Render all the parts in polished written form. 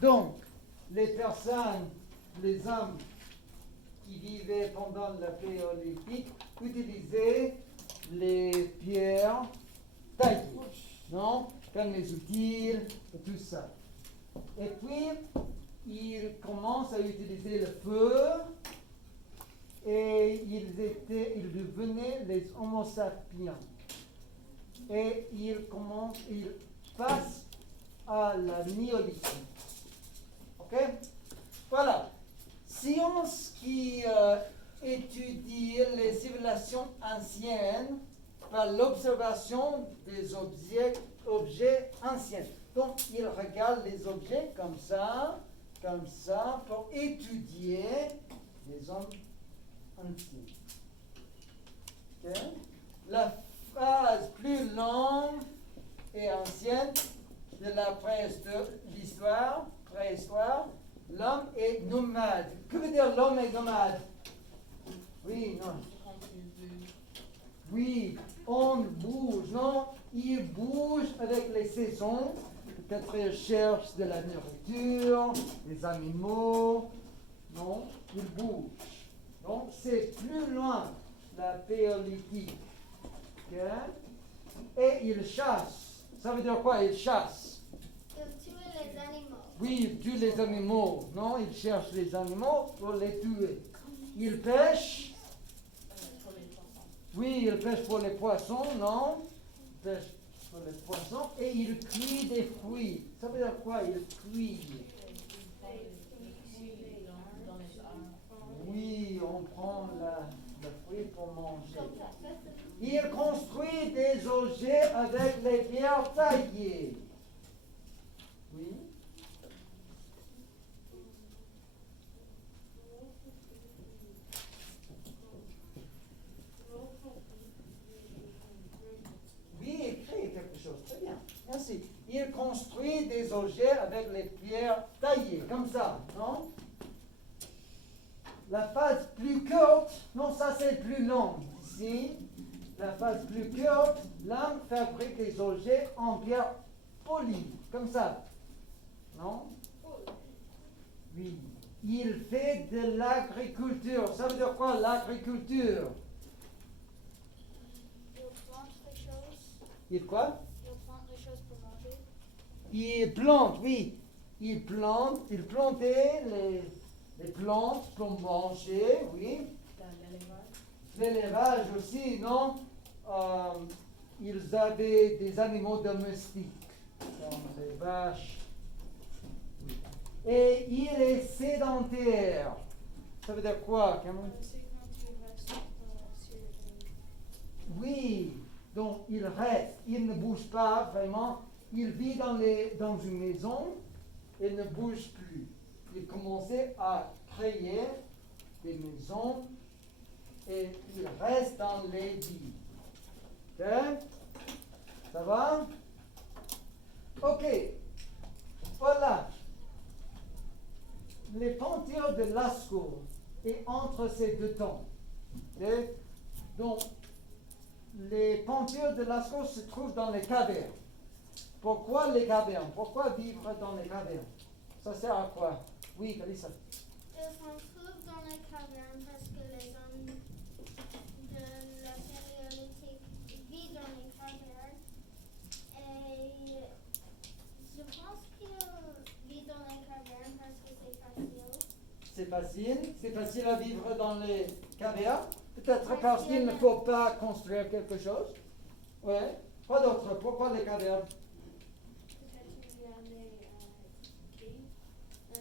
Donc, les personnes, les hommes qui vivaient pendant le Paléolithique utilisaient les pierres taillées, non? Comme les outils et tout ça. Et puis, ils commencent à utiliser le feu et ils devenaient les Homo sapiens. Et ils passent à la néolithique. Ok? Voilà. Science qui étudie les civilisations anciennes par l'observation des objets anciens. Donc, ils regardent les objets comme ça, pour étudier les hommes anciens. Okay? La phase plus longue et ancienne de la préhistoire, l'homme est nomade. Que veut dire l'homme est nomade? Oui, non. Oui, on bouge, non? Il bouge avec les saisons. Peut-être il cherche de la nourriture, des animaux. Non, il bouge. Donc, c'est plus loin, la Paléolithique. Okay? Et il chasse. Ça veut dire quoi, il chasse? Il tue les animaux. Oui, il tue les animaux. Non, il cherche les animaux pour les tuer. Il pêche. Oui, il pêche pour les poissons, non? Il pêche pour les poissons et il cuit des fruits. Ça veut dire quoi, il cuit? Oui, on prend le fruit pour manger. Il construit des objets avec les pierres taillées. Oui. Oui, écrit quelque chose. Très bien. Merci. Il construit des objets avec les pierres taillées, comme ça, non? La phase plus courte, non, ça c'est plus long. Ici, la phase plus courte, l'homme fabrique des objets en pierre polie, comme ça. Non? Oui. Il fait de l'agriculture. Ça veut dire quoi, l'agriculture? Il plante les choses. Il quoi? Il plante les choses pour manger. Il plante, oui. Il plantait les plantes pour manger, oui. L'élevage aussi, non? Ils avaient des animaux domestiques, comme les vaches. Oui. Et il est sédentaire. Ça veut dire quoi, Cameron? C'est quand tu restes sur Oui, donc il reste, il ne bouge pas vraiment. Il vit dans une maison et ne bouge plus. Il commençait à créer des maisons et il reste dans les villes. Ok? Ça va? Ok. Voilà. Les peintures de Lascaux et entre ces deux temps. Okay? Donc, les peintures de Lascaux se trouvent dans les cavernes. Pourquoi les cavernes? Pourquoi vivre dans les cavernes? Ça sert à quoi? Oui, Kalissa. Ils s'en trouvent dans les cavernes parce que les hommes de la Paléolithique vivent dans les cavernes. Et je pense qu'ils vivent dans les cavernes parce que c'est facile. C'est facile. C'est facile à vivre dans les cavernes. Peut-être Parce parce qu'il y qu'il en ne a- faut pas construire quelque chose. Oui. Quoi d'autre? Pourquoi les cavernes? Peut-être qu'il y a des caves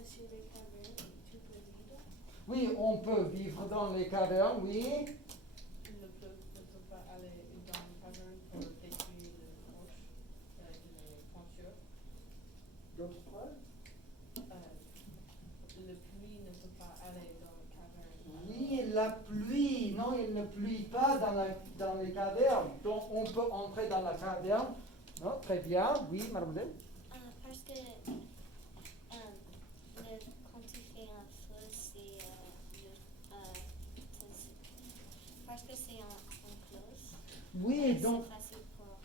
sur les cavernes, tu peux vivre. Oui, on peut vivre dans les cavernes, oui. Il ne peut pas aller dans les cavernes pour détruire les roches, les peintures. D'autres phrases? Le pluie ne peut pas aller dans les cavernes. Oui, la pluie. Non, il ne pluie pas dans les cavernes. Donc, on peut entrer dans la caverne. Non, très bien. Oui, mademoiselle. Parce que quand tu fais un feu, parce que c'est en close. Oui, donc C'est facile pour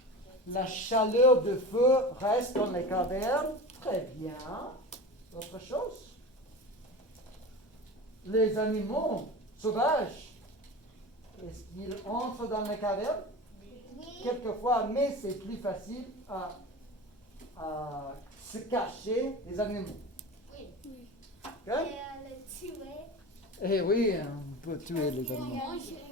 la chaleur de feu reste dans les cavernes. Très bien. autre chose. Les animaux sauvages, est-ce qu'ils entrent dans les cavernes? Oui. Quelquefois, mais c'est plus facile à se cacher des animaux. Oui. Ok? Et à le tuer. Eh oui, on peut tuer les Parce qu'il y animaux. a-